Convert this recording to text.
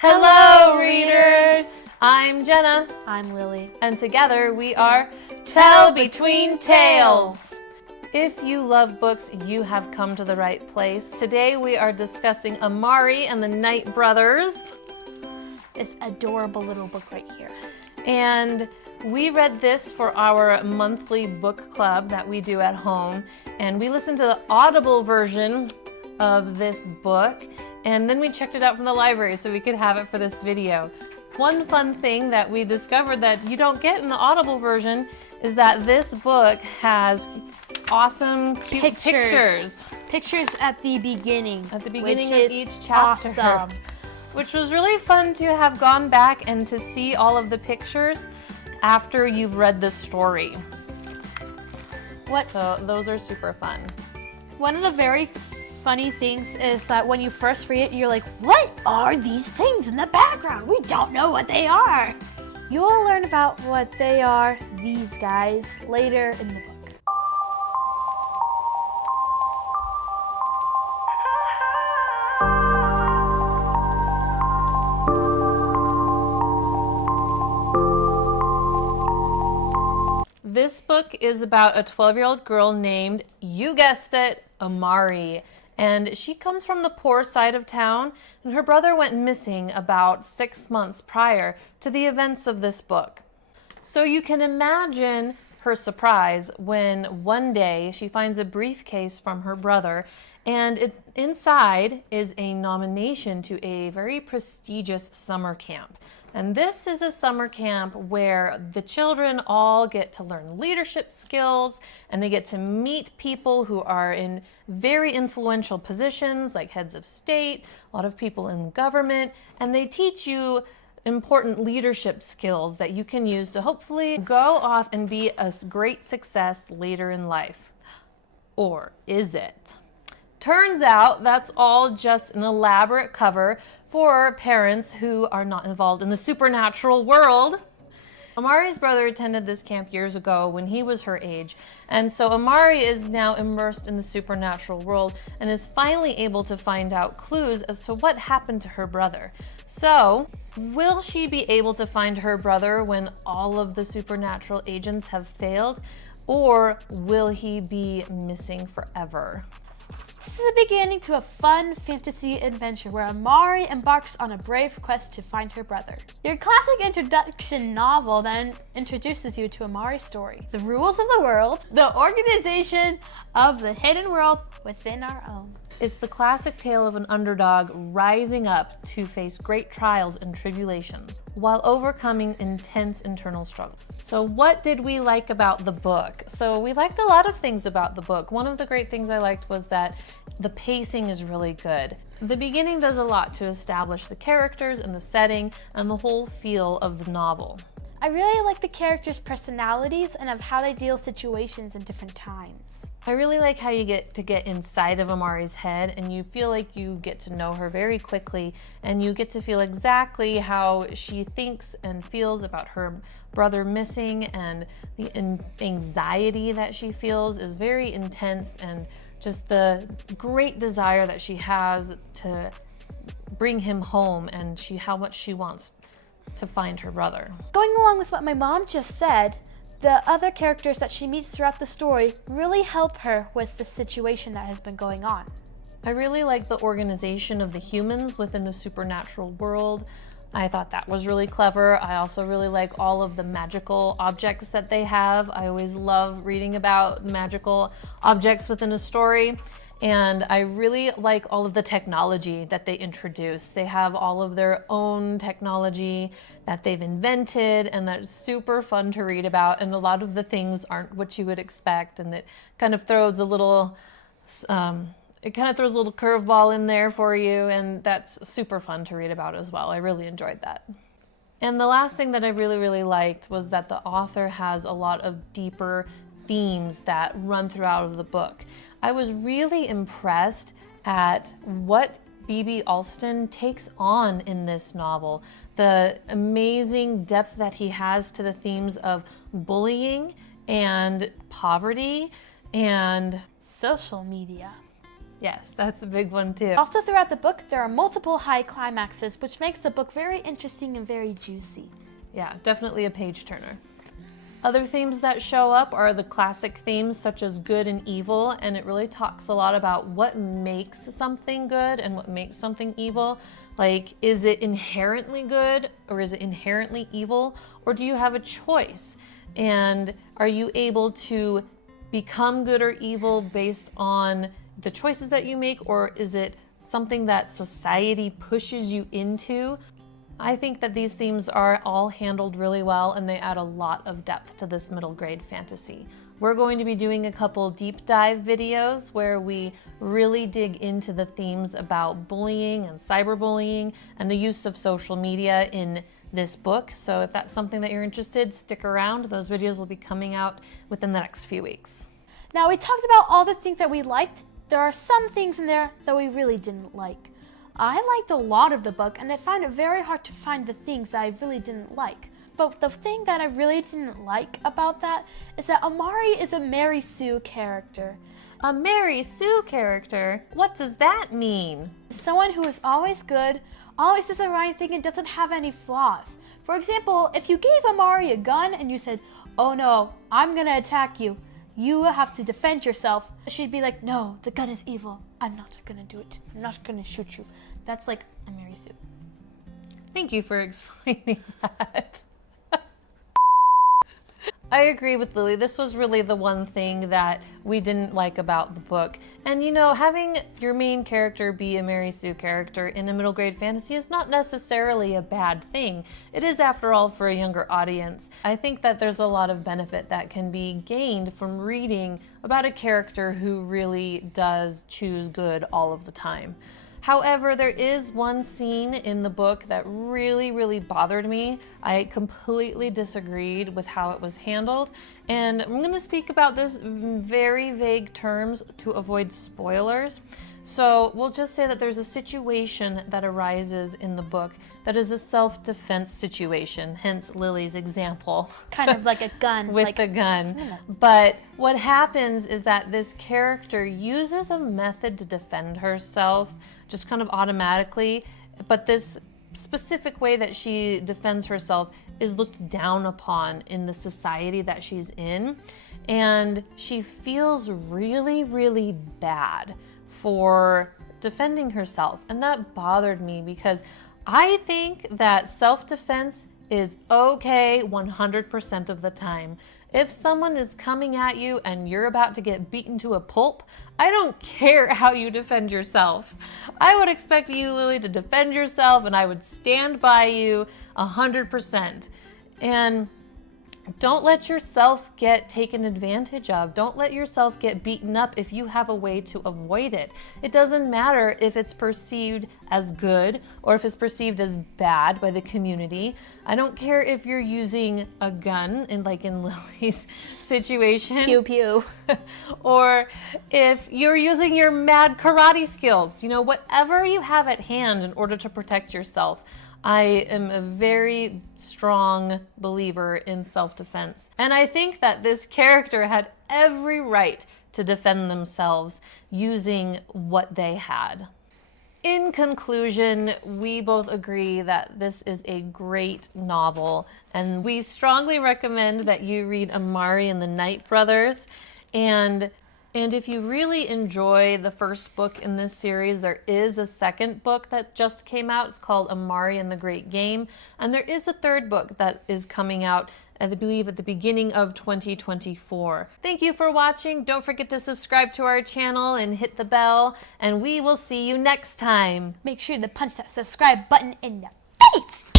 Hello, readers! I'm Jenna. I'm Lily. And together we are Tell Between Tales. If you love books, you have come to the right place. Today we are discussing Amari and the Night Brothers. This adorable little book right here. And we read this for our monthly book club that we do at home. And we listened to the Audible version of this book. And then we checked it out from the library so we could have it for this video. One fun thing that we discovered that you don't get in the Audible version is that this book has awesome cute pictures. Pictures at the beginning. At the beginning of each chapter. Awesome. Which was really fun to have gone back and to see all of the pictures after you've read the story. So those are super fun. One of the very funny things is that when you first read it, you're like, what are these things in the background? We don't know what they are. You'll learn about what they are, these guys, later in the book. This book is about a 12-year-old girl named, you guessed it, Amari. And she comes from the poor side of town, and her brother went missing about 6 months prior to the events of this book. So you can imagine her surprise when one day she finds a briefcase from her brother, and inside is a nomination to a very prestigious summer camp. And this is a summer camp where the children all get to learn leadership skills, and they get to meet people who are in very influential positions like heads of state, a lot of people in government, and they teach you important leadership skills that you can use to hopefully go off and be a great success later in life. Or is it? Turns out that's all just an elaborate cover for parents who are not involved in the supernatural world. Amari's brother attended this camp years ago when he was her age, and so Amari is now immersed in the supernatural world and is finally able to find out clues as to what happened to her brother. So, will she be able to find her brother when all of the supernatural agents have failed, or will he be missing forever? This is the beginning to a fun fantasy adventure where Amari embarks on a brave quest to find her brother. Your classic introduction novel then introduces you to Amari's story, the rules of the world, the organization of the hidden world within our own. It's the classic tale of an underdog rising up to face great trials and tribulations while overcoming intense internal struggles. So what did we like about the book? So we liked a lot of things about the book. One of the great things I liked was that the pacing is really good. The beginning does a lot to establish the characters and the setting and the whole feel of the novel. I really like the characters' personalities and of how they deal with situations in different times. I really like how you get to get inside of Amari's head and you feel like you get to know her very quickly and you get to feel exactly how she thinks and feels about her brother missing, and the anxiety that she feels is very intense, and just the great desire that she has to bring him home and how much she wants to find her brother. Going along with what my mom just said, the other characters that she meets throughout the story really help her with the situation that has been going on. I really like the organization of the humans within the supernatural world. I thought that was really clever. I also really like all of the magical objects that they have. I always love reading about magical objects within a story. And I really like all of the technology that they introduce. They have all of their own technology that they've invented, and that's super fun to read about. And a lot of the things aren't what you would expect, and it kind of throws a little, curveball in there for you, and that's super fun to read about as well. I really enjoyed that. And the last thing that I really, really liked was that the author has a lot of deeper themes that run throughout the book. I was really impressed at what B.B. Alston takes on in this novel. The amazing depth that he has to the themes of bullying and poverty and social media. Yes, that's a big one too. Also throughout the book, there are multiple high climaxes, which makes the book very interesting and very juicy. Yeah, definitely a page turner. Other themes that show up are the classic themes such as good and evil, and it really talks a lot about what makes something good and what makes something evil. Like, is it inherently good or is it inherently evil? Or do you have a choice? And are you able to become good or evil based on the choices that you make, or is it something that society pushes you into? I think that these themes are all handled really well, and they add a lot of depth to this middle grade fantasy. We're going to be doing a couple deep dive videos where we really dig into the themes about bullying and cyberbullying and the use of social media in this book. So if that's something that you're interested, stick around. Those videos will be coming out within the next few weeks. Now we talked about all the things that we liked. There are some things in there that we really didn't like. I liked a lot of the book, and I find it very hard to find the things that I really didn't like. But the thing that I really didn't like about that is that Amari is a Mary Sue character. A Mary Sue character? What does that mean? Someone who is always good, always does the right thing, and doesn't have any flaws. For example, if you gave Amari a gun and you said, "Oh no, I'm gonna attack you. You have to defend yourself," she'd be like, "No, the gun is evil. I'm not gonna do it. I'm not gonna shoot you." That's like a Mary Sue. Thank you for explaining that. I agree with Lily. This was really the one thing that we didn't like about the book. And you know, having your main character be a Mary Sue character in a middle grade fantasy is not necessarily a bad thing. It is, after all, for a younger audience. I think that there's a lot of benefit that can be gained from reading about a character who really does choose good all of the time. However, there is one scene in the book that really bothered me. I completely disagreed with how it was handled, and I'm going to speak about this in very vague terms to avoid spoilers. So we'll just say that there's a situation that arises in the book that is a self-defense situation, hence Lily's example. Kind of like a gun. With the gun. But what happens is that this character uses a method to defend herself just kind of automatically, but this specific way that she defends herself is looked down upon in the society that she's in, and she feels really bad for defending herself. And that bothered me because I think that self-defense is okay 100% of the time. If someone is coming at you and you're about to get beaten to a pulp, I don't care how you defend yourself. I would expect you, Lily, to defend yourself, and I would stand by you 100%. And don't let yourself get taken advantage of. Don't let yourself get beaten up if you have a way to avoid it. It doesn't matter if it's perceived as good or if it's perceived as bad by the community. I don't care if you're using a gun, like in Lily's situation. Pew pew. Or if you're using your mad karate skills. You know, whatever you have at hand in order to protect yourself. I am a very strong believer in self-defense. And I think that this character had every right to defend themselves using what they had. In conclusion, we both agree that this is a great novel, and we strongly recommend that you read Amari and the Night Brothers. And if you really enjoy the first book in this series, there is a second book that just came out. It's called Amari and the Great Game. And there is a third book that is coming out, I believe, at the beginning of 2024. Thank you for watching. Don't forget to subscribe to our channel and hit the bell. And we will see you next time. Make sure to punch that subscribe button in the face!